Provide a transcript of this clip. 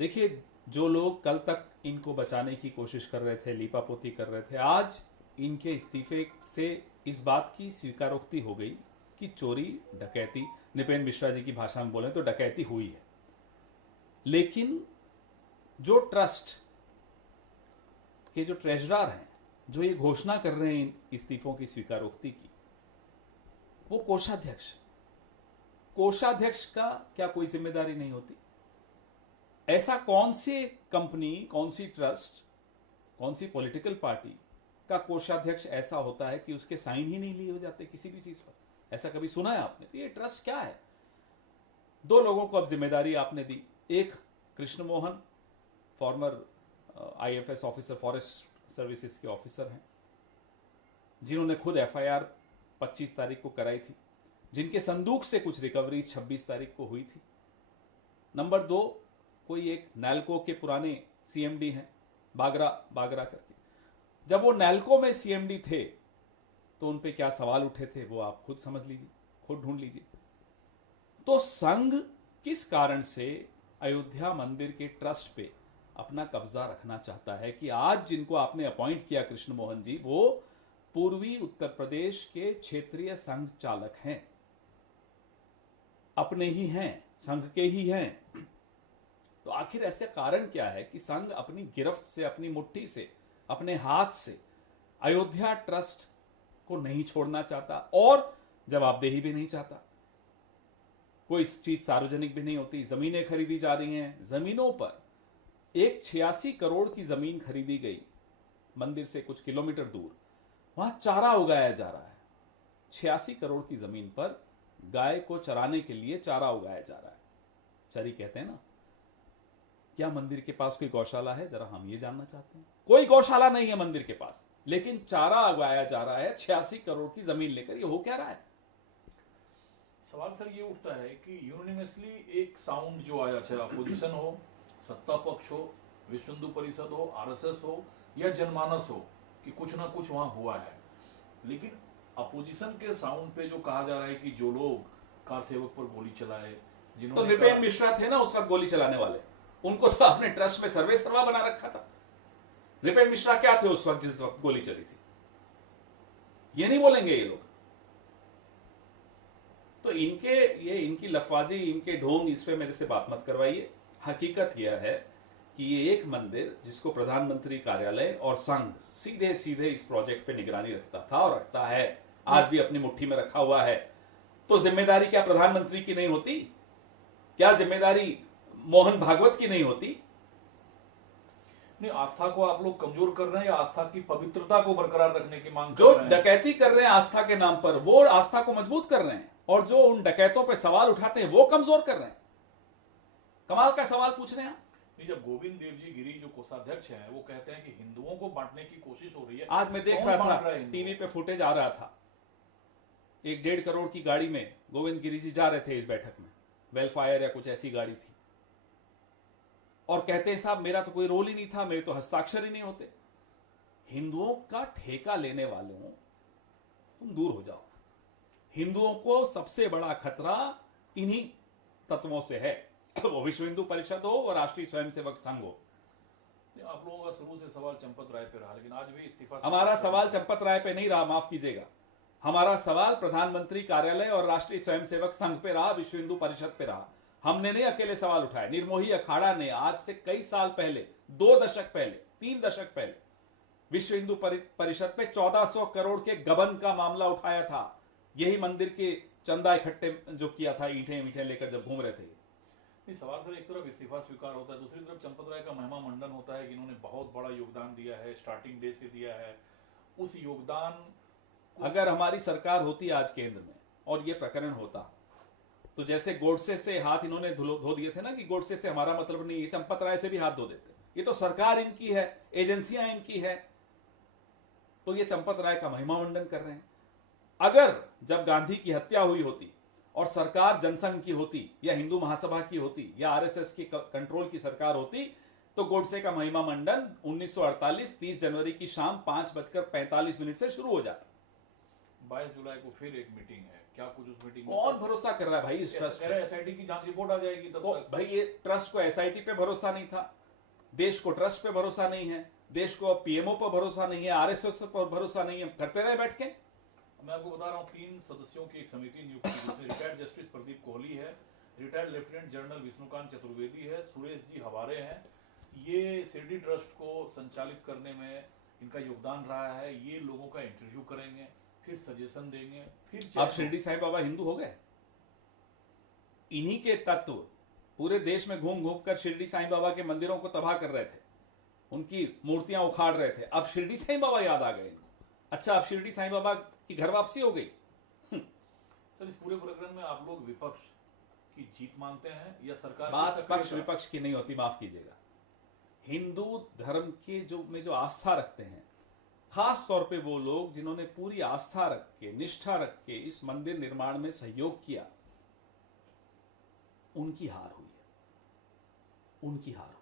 देखिए, जो लोग कल तक इनको बचाने की कोशिश कर रहे थे, लीपापोती कर रहे थे, आज इनके इस्तीफे से इस बात की स्वीकारोक्ति हो गई कि चोरी डकैती, नृपेंद्र मिश्रा जी की भाषा में बोले तो डकैती हुई है। लेकिन जो ट्रस्ट के जो ट्रेजरर हैं, जो ये घोषणा कर रहे हैं इन इस्तीफों की स्वीकारोक्ति की, वो कोषाध्यक्ष का क्या कोई जिम्मेदारी नहीं होती? ऐसा कौन सी कंपनी, कौन सी ट्रस्ट, कौन सी पॉलिटिकल पार्टी का कोषाध्यक्ष ऐसा होता है कि उसके साइन ही नहीं लिए हो जाते किसी भी चीज पर? ऐसा कभी सुना है आपने? तो ये ट्रस्ट क्या है? दो लोगों को अब जिम्मेदारी आपने दी। एक Krishna Mohan, farmer IFS officer, forest services के ऑफिसर हैं, जिन्होंने खुद एफआईआर 25 तारीख को कराई थी, जिनके संदूक से कुछ रिकवरीज 26 तारीख को हुई थी। नंबर 2, कोई एक नैल्को के पुराने सीएमडी हैं, बागरा करके। जब वो नैल्को में सीएमडी थे तो उन पे क्या सवाल उठे थे वो आप खुद समझ लीजिए, खुद ढूंढ लीजिए। तो संघ किस कारण से अयोध्या मंदिर के ट्रस्ट पे अपना कब्जा रखना चाहता है कि आज जिनको आपने अपॉइंट किया कृष्ण मोहन जी, वो पूर्वी उत्तर प्रदेश के क्षेत्रीय संघ चालक हैं, अपने ही हैं, संघ के ही हैं। तो आखिर ऐसे कारण क्या है कि संघ अपनी गिरफ्त से, अपनी मुट्ठी से, अपने हाथ से अयोध्या ट्रस्ट को नहीं छोड़ना चाहता और जवाबदेही भी नहीं चाहता? कोई चीज सार्वजनिक भी नहीं होती, जमीनें खरीदी जा रही हैं, जमीनों पर एक 86 करोड़ की जमीन खरीदी गई मंदिर से कुछ किलोमीटर दूर, वहां चारा उगाया जा रहा है। 86 करोड़ की जमीन पर गाय को चराने के लिए चारा उगाया जा रहा है, चरी कहते हैं ना। क्या मंदिर के पास कोई गौशाला है? जरा हम ये जानना चाहते हैं। कोई गौशाला नहीं है मंदिर के पास, लेकिन चारा उगाया जा रहा है 86 करोड़ की जमीन लेकर। ये हो क्या रहा है? सवाल सर ये उठता है कि यूनिवर्सली एक साउंड जो आया, चाहे अपोजिशन हो, सत्ता पक्ष हो, विश्व हिंदू परिषद हो, आरएसएस हो या जनमानस हो, कि कुछ ना कुछ वहां हुआ है। लेकिन अपोजिशन के साउंड पे जो कहा जा रहा है कि जो लोग कार सेवक पर गोली चलाए, तो नृपेंद्र मिश्रा थे ना उस वक्त गोली चलाने वाले, उनको तो आपने ट्रस्ट में सर्वे सर्वा बना रखा था। नृपेंद्र मिश्रा क्या थे उस वक्त जिस वक्त गोली चली थी? ये नहीं बोलेंगे ये लोग। तो इनकी लफाजी, इनके ढोंग, इस पे मेरे से बात मत करवाइए। हकीकत यह है कि ये एक मंदिर जिसको प्रधानमंत्री कार्यालय और संघ सीधे सीधे इस प्रोजेक्ट पे निगरानी रखता था और रखता है, आज भी अपनी मुट्ठी में रखा हुआ है। तो जिम्मेदारी क्या प्रधानमंत्री की नहीं होती? क्या जिम्मेदारी मोहन भागवत की नहीं होती? नहीं, आस्था को आप लोग कमजोर कर रहे हैं या आस्था की पवित्रता को बरकरार रखने की मांग जो डकैती कर रहे हैं आस्था के नाम पर, वो आस्था को मजबूत कर रहे हैं, और जो उन डकैतों पर सवाल उठाते हैं वो कमजोर कर रहे हैं। कमाल का सवाल पूछ रहे हैं आप। जब गोविंद देव जी गिरी जो कोषाध्यक्ष हैं, वो कहते हैं कि हिंदुओं को बांटने की कोशिश हो रही है। आज मैं देख रहा था, टीवी पे फुटेज आ रहा था, 1-1.5 करोड़ की गाड़ी में गोविंद गिरी जी जा रहे थे इस बैठक में, वेलफायर या कुछ ऐसी गाड़ी थी, और कहते हैं साहब मेरा तो कोई रोल ही नहीं था, मेरे तो हस्ताक्षर ही नहीं होते। हिंदुओं का ठेका लेने वालों, तुम दूर हो जाओ। हिंदुओं को सबसे बड़ा खतरा इन्हीं तत्वों से है, वो विश्व हिंदू परिषद हो और राष्ट्रीय स्वयंसेवक संघ हो। आप लोगों का शुरू से सवाल चंपत राय पे रहा, लेकिन आज भी इस्तीफा। हमारा सवाल चंपत राय पे नहीं रहा, माफ कीजिएगा। हमारा सवाल प्रधानमंत्री कार्यालय और राष्ट्रीय स्वयंसेवक संघ पे रहा, विश्व हिंदू परिषद पे रहा। हमने नहीं अकेले सवाल उठाए, निर्मोही अखाड़ा ने आज से कई साल पहले, 2 दशक पहले, 3 दशक पहले विश्व हिंदू परिषद पे 1400 करोड़ के गबन का मामला उठाया था। यही मंदिर के चंदा इकट्ठे जो किया था, ईंटें लेकर जब घूम रहे थे। सवाल सर, एक तरफ इस्तीफा स्वीकार होता है, दूसरी तरफ चंपत राय का महिमा मंडन होता है कि इन्होंने बहुत बड़ा योगदान दिया है, स्टार्टिंग डे से दिया है। उस योगदान, अगर हमारी सरकार होती आज केंद्र में और ये प्रकरण होता, तो जैसे गोडसे से हाथ इन्होंने धो दिए थे ना कि गोडसे से हमारा मतलब नहीं, ये चंपत राय से भी हाथ धो देते। ये तो सरकार इनकी है, एजेंसियां इनकी है, तो ये चंपत राय का महिमा मंडन कर रहे हैं। अगर जब गांधी की हत्या हुई होती और सरकार जनसंघ की होती या हिंदू महासभा की होती या आरएसएस की कंट्रोल की सरकार होती, तो गोडसे का महिमा मंडन 1948 30 जनवरी की शाम 5:45 से शुरू हो जाता। 22 जुलाई को फिर एक मीटिंग है। क्या कुछ उस मीटिंग में? कौन भरोसा कर रहा है भाई इस ट्रस्ट कह रहे एसआईटी की जांच रिपोर्ट आ जाएगी तब को? तक। भाई ये ट्रस्ट को एसआईटी पे भरोसा नहीं था, देश को ट्रस्ट पे भरोसा नहीं है, देश को पीएमओ पर भरोसा नहीं है, आरएसएस पर भरोसा नहीं है, करते रहे बैठ के। मैं आपको बता रहा हूँ 3 सदस्यों की एक समिति नियुक्त की, जिसमें रिटायर्ड जस्टिस प्रदीप कोहली है, retired lieutenant general Vishnukant Chaturvedi है, सुरेश जी हवारे हैं। ये शिरडी ट्रस्ट को संचालित करने में इनका योगदान रहा है। ये लोगों का इंटरव्यू करेंगे, फिर सजेशन देंगे, फिर अब शिरडी साईं बाबा हिंदू हो गए? इन्हीं के तत्व पूरे देश में घूम घूम कर शिरडी साईं बाबा के मंदिरों को तबाह कर रहे थे, उनकी मूर्तियां उखाड़ रहे थे। अब शिरडी साईं बाबा याद आ गए इनको। अच्छा, अब शिरडी साईं बाबा की घर वापसी हो गई। सर, इस पूरे प्रकरण में आप लोग विपक्ष की जीत मानते हैं या सरकार की बात सक्रियता? पक्ष विपक्ष की नहीं होती, माफ कीजिएगा। हिंदू धर्म के जो आस्था रखते हैं, खास तौर पे वो लोग जिन्होंने पूरी आस्था रख के, निष्ठा रख के इस मंदिर निर्माण में सहयोग किया, उनकी हार हुई है, उनकी हार हुई।